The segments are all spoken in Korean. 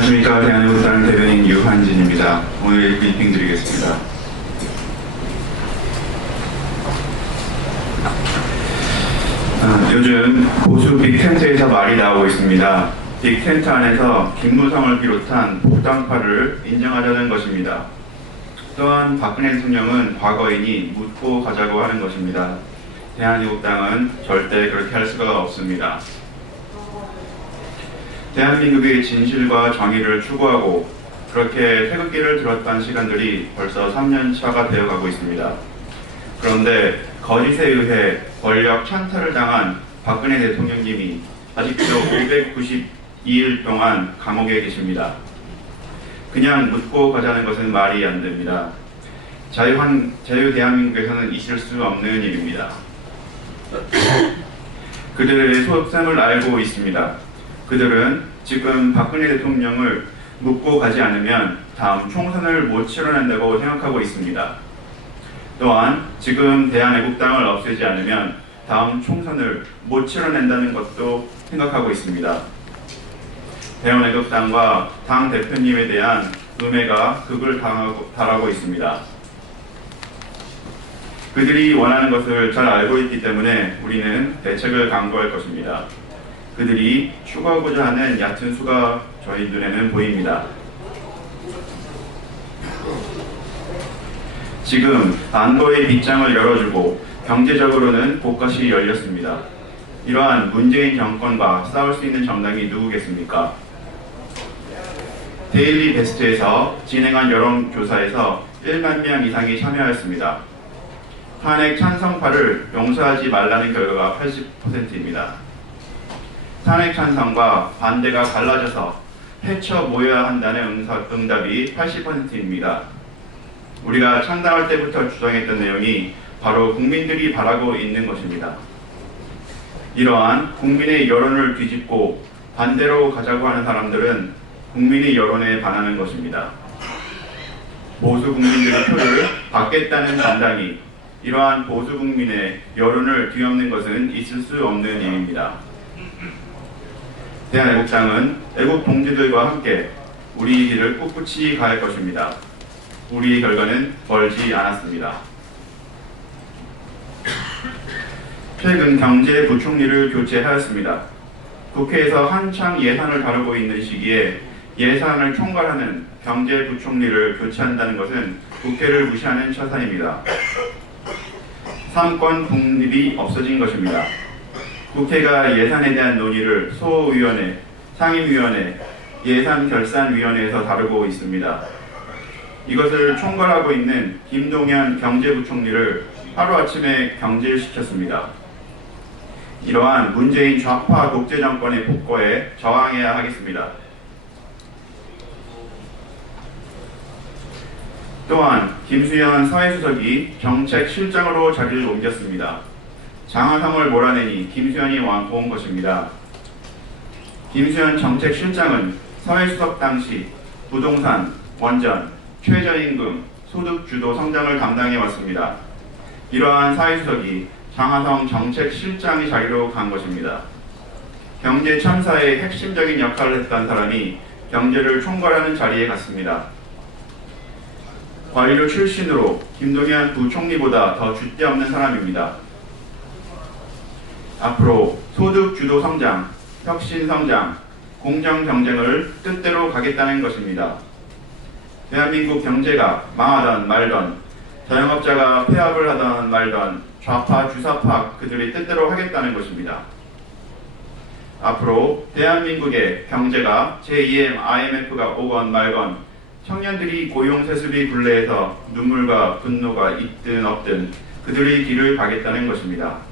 안녕하십니까. 대한민국당 대변인 유한진입니다. 오늘 브리핑 드리겠습니다. 요즘 보수 빅텐트에서 말이 나오고 있습니다. 빅텐트 안에서 김무성을 비롯한 복당파를 인정하자는 것입니다. 또한 박근혜 대통령은 과거이니 묻고 가자고 하는 것입니다. 대한민국당은 절대 그렇게 할 수가 없습니다. 대한민국의 진실과 정의를 추구하고 그렇게 태극기를 들었던 시간들이 벌써 3년차가 되어가고 있습니다. 그런데 거짓에 의해 권력 찬탈을 당한 박근혜 대통령님이 아직도 592일 동안 감옥에 계십니다. 그냥 묻고 가자는 것은 말이 안 됩니다. 자유 대한민국에서는 있을 수 없는 일입니다. 그들의 속셈을 알고 있습니다. 그들은 지금 박근혜 대통령을 묻고 가지 않으면 다음 총선을 못 치러낸다고 생각하고 있습니다. 또한 지금 대한애국당을 없애지 않으면 다음 총선을 못 치러낸다는 것도 생각하고 있습니다. 대한애국당과 당 대표님에 대한 음해가 극을 달하고 있습니다. 그들이 원하는 것을 잘 알고 있기 때문에 우리는 대책을 강구할 것입니다. 그들이 추구하고자 하는 얕은 수가 저희 눈에는 보입니다. 지금 안보의 빗장을 열어주고 경제적으로는 곳곳이 열렸습니다. 이러한 문재인 정권과 싸울 수 있는 정당이 누구겠습니까? 데일리 베스트에서 진행한 여론조사에서 1만 명 이상이 참여하였습니다. 탄핵 찬성파를 용서하지 말라는 결과가 80%입니다. 탄핵 찬성과 반대가 갈라져서 헤쳐 모여야 한다는 응답이 80%입니다. 우리가 창당할 때부터 주장했던 내용이 바로 국민들이 바라고 있는 것입니다. 이러한 국민의 여론을 뒤집고 반대로 가자고 하는 사람들은 국민의 여론에 반하는 것입니다. 보수 국민들의 표를 받겠다는 정당이 이러한 보수 국민의 여론을 뒤엎는 것은 있을 수 없는 일입니다. 대한애국당은 애국 동지들과 함께 우리 길을 꿋꿋이 가할 것입니다. 우리의 결과는 멀지 않았습니다. 최근 경제부총리를 교체하였습니다. 국회에서 한창 예산을 다루고 있는 시기에 예산을 총괄하는 경제부총리를 교체한다는 것은 국회를 무시하는 처사입니다. 삼권 분립이 없어진 것입니다. 국회가 예산에 대한 논의를 소위원회, 상임위원회, 예산결산위원회에서 다루고 있습니다. 이것을 총괄하고 있는 김동연 경제부총리를 하루아침에 경질시켰습니다. 이러한 문재인 좌파 독재정권의 폭거에 저항해야 하겠습니다. 또한 김수현 사회수석이 정책실장으로 자리를 옮겼습니다. 장하성을 몰아내니 김수현이 온 것입니다. 김수현 정책실장은 사회수석 당시 부동산, 원전, 최저임금, 소득주도 성장을 담당해 왔습니다. 이러한 사회수석이 장하성 정책실장의 자리로 간 것입니다. 경제 참사의 핵심적인 역할을 했던 사람이 경제를 총괄하는 자리에 갔습니다. 관료 출신으로 김동연 부총리보다 더 줏대 없는 사람입니다. 앞으로 소득 주도 성장, 혁신 성장, 공정 경쟁을 뜻대로 가겠다는 것입니다. 대한민국 경제가 망하던 말던, 자영업자가 폐업을 하던 말던 좌파 주사파 그들이 뜻대로 하겠다는 것입니다. 앞으로 대한민국의 경제가 제2의 IMF가 오건 말건 청년들이 고용세습이 굴레에서 눈물과 분노가 있든 없든 그들의 길을 가겠다는 것입니다.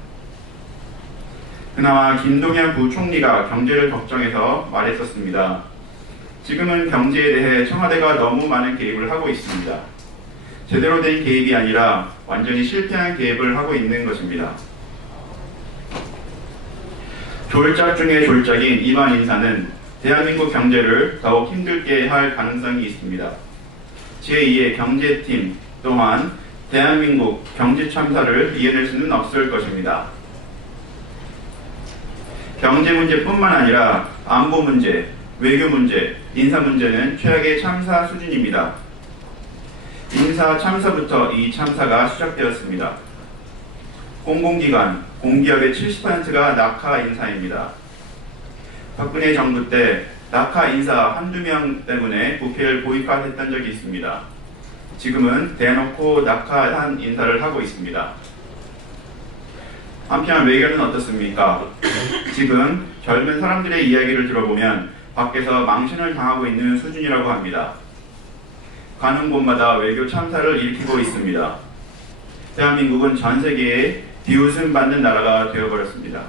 그나마 김동연 부총리가 경제를 걱정해서 말했었습니다. 지금은 경제에 대해 청와대가 너무 많은 개입을 하고 있습니다. 제대로 된 개입이 아니라 완전히 실패한 개입을 하고 있는 것입니다. 졸작 중의 졸작인 이번 인사는 대한민국 경제를 더욱 힘들게 할 가능성이 있습니다. 제2의 경제팀 또한 대한민국 경제 참사를 이겨낼 수는 없을 것입니다. 경제 문제뿐만 아니라 안보 문제, 외교 문제, 인사 문제는 최악의 참사 수준입니다. 인사 참사부터 이 참사가 시작되었습니다. 공공기관, 공기업의 70%가 낙하 인사입니다. 박근혜 정부 때 낙하 인사 한두 명 때문에 국회를 보이콧했던 적이 있습니다. 지금은 대놓고 낙하한 인사를 하고 있습니다. 한편 외교는 어떻습니까? 지금 젊은 사람들의 이야기를 들어보면 밖에서 망신을 당하고 있는 수준이라고 합니다. 가는 곳마다 외교 참사를 일으키고 있습니다. 대한민국은 전 세계에 비웃음 받는 나라가 되어버렸습니다.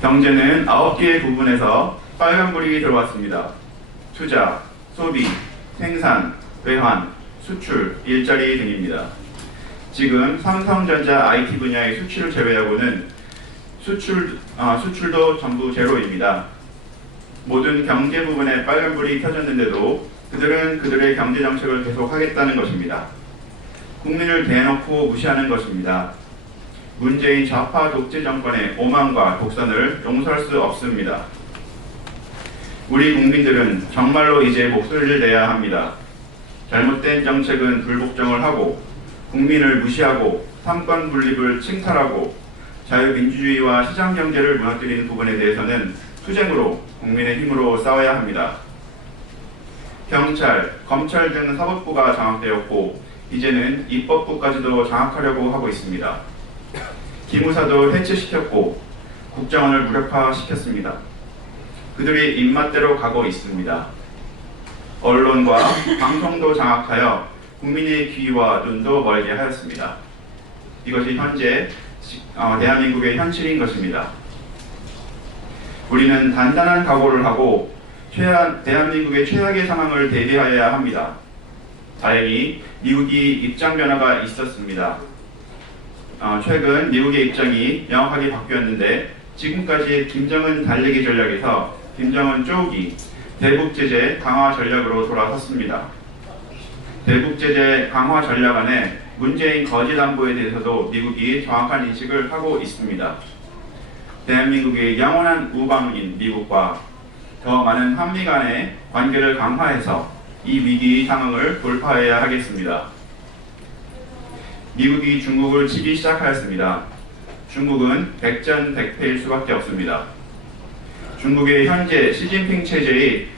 경제는 9개의 부분에서 빨간불이 들어왔습니다. 투자, 소비, 생산, 외환, 수출, 일자리 등입니다. 지금 삼성전자 IT 분야의 수출을 제외하고는 수출도 전부 제로입니다. 모든 경제 부분에 빨간불이 켜졌는데도 그들은 그들의 경제정책을 계속하겠다는 것입니다. 국민을 대놓고 무시하는 것입니다. 문재인 좌파 독재 정권의 오만과 독선을 용서할 수 없습니다. 우리 국민들은 정말로 이제 목소리를 내야 합니다. 잘못된 정책은 불복종을 하고 국민을 무시하고 삼권 분립을 칭탈하고 자유민주주의와 시장경제를 무너뜨리는 부분에 대해서는 투쟁으로 국민의 힘으로 싸워야 합니다. 경찰, 검찰 등 사법부가 장악되었고 이제는 입법부까지도 장악하려고 하고 있습니다. 기무사도 해체시켰고 국정원을 무력화시켰습니다. 그들이 입맛대로 가고 있습니다. 언론과 방송도 장악하여 국민의 귀와 눈도 멀게 하였습니다. 이것이 현재 대한민국의 현실인 것입니다. 우리는 단단한 각오를 하고 대한민국의 최악의 상황을 대비하여야 합니다. 다행히 미국이 입장 변화가 있었습니다. 최근 미국의 입장이 명확하게 바뀌었는데 지금까지 김정은 달리기 전략에서 김정은 쪼기, 대북 제재 강화 전략으로 돌아섰습니다. 대북 제재 강화 전략 안에 문재인 거짓 안보에 대해서도 미국이 정확한 인식을 하고 있습니다. 대한민국의 영원한 우방인 미국과 더 많은 한미 간의 관계를 강화해서 이 위기 상황을 돌파해야 하겠습니다. 미국이 중국을 치기 시작하였습니다. 중국은 백전백패일 수밖에 없습니다. 중국의 현재 시진핑 체제의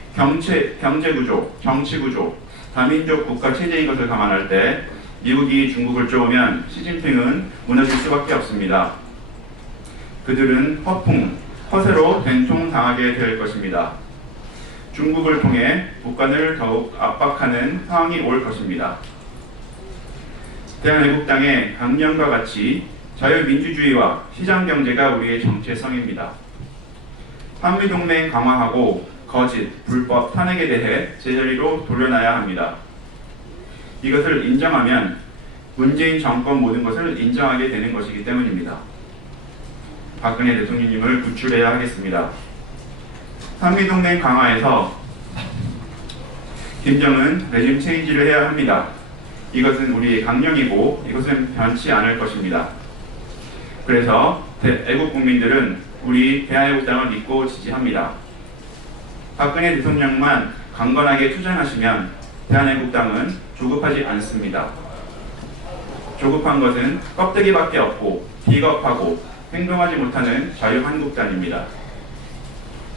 경제구조, 정치구조, 다민족 국가 체제인 것을 감안할 때 미국이 중국을 쪼으면 시진핑은 무너질 수밖에 없습니다. 그들은 허풍, 허세로 된통당하게 될 것입니다. 중국을 통해 북한을 더욱 압박하는 상황이 올 것입니다. 대한애국당의 강령과 같이 자유민주주의와 시장경제가 우리의 정체성입니다. 한미동맹 강화하고 거짓, 불법 탄핵에 대해 제자리로 돌려놔야 합니다. 이것을 인정하면 문재인 정권 모든 것을 인정하게 되는 것이기 때문입니다. 박근혜 대통령님을 구출해야 하겠습니다. 한미동맹 강화에서 김정은 레짐 체인지를 해야 합니다. 이것은 우리의 강령이고 이것은 변치 않을 것입니다. 그래서 애국 국민들은 우리 대한애국당을 믿고 지지합니다. 박근혜 대통령만 강건하게 투쟁하시면 대한애국당은 조급하지 않습니다. 조급한 것은 껍데기밖에 없고 비겁하고 행동하지 못하는 자유한국당입니다.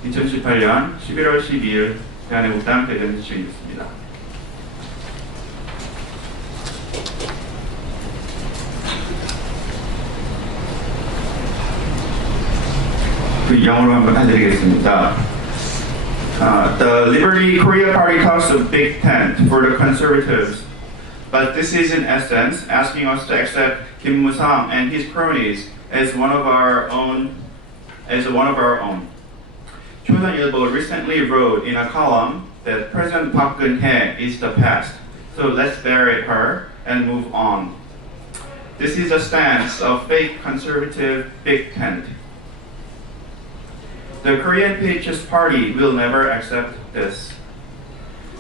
2018년 11월 12일 대한애국당 대변인실이었습니다. 영어로 한번 해드리겠습니다. The Liberty Korea Party talks a big tent for the conservatives, but this is in essence asking us to accept Kim Musang and his cronies as one of our own. 조선일보 recently wrote in a column that President Park Geun-hye is the past, so let's bury her and move on. This is a stance of fake conservative big tent. The Korean Patriots Party will never accept this.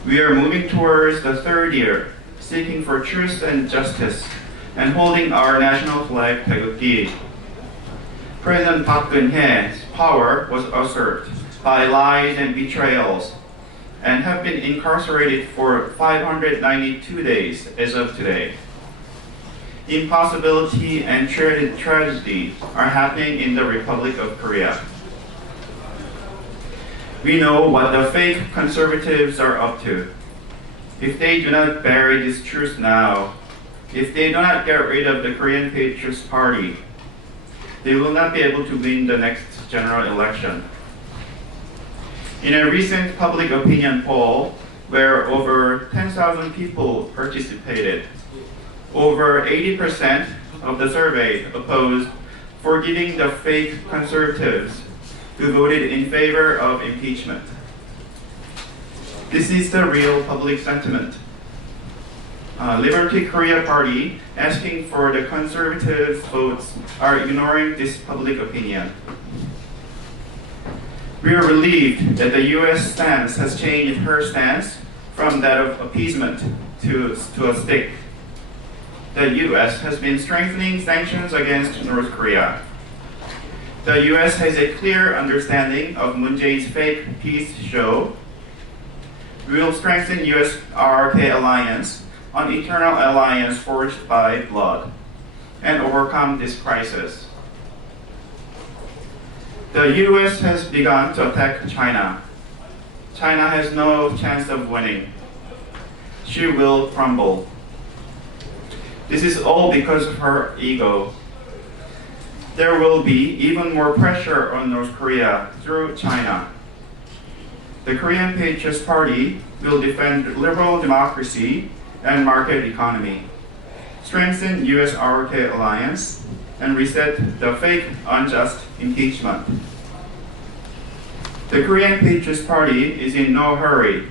We are moving towards the third year, seeking for truth and justice, and holding our national flag 태극기. President Park Geun-hye's power was usurped by lies and betrayals and have been incarcerated for 592 days as of today. Impossibility and tragedy are happening in the Republic of Korea. We know what the fake conservatives are up to. If they do not bury this truth now, if they do not get rid of the Korean Patriots Party, they will not be able to win the next general election. In a recent public opinion poll, where over 10,000 people participated, over 80% of the surveyed opposed forgiving the fake conservatives who voted in favor of impeachment. This is the real public sentiment. Liberty Korea Party asking for the conservative votes are ignoring this public opinion. We are relieved that the U.S. stance has changed her stance from that of appeasement to a stick. The U.S. has been strengthening sanctions against North Korea. The U.S. has a clear understanding of Moon Jae-in's fake peace show. We will strengthen U.S.-RRK alliance on eternal alliance forged by blood and overcome this crisis. The U.S. has begun to attack China. China has no chance of winning. She will crumble. This is all because of her ego. There will be even more pressure on North Korea through China. The Korean Patriots Party will defend liberal democracy and market economy, strengthen U.S.-RRK alliance, and reset the fake, unjust impeachment. The Korean Patriots Party is in no hurry,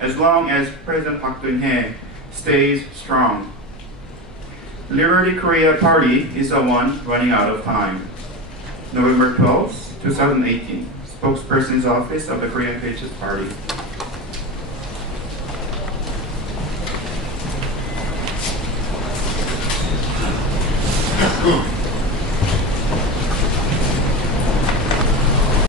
as long as President Park Geun-hye stays strong. Liberty Korea Party is the one running out of time. November 12, 2018, Spokesperson's Office of the Korean Patriots Party.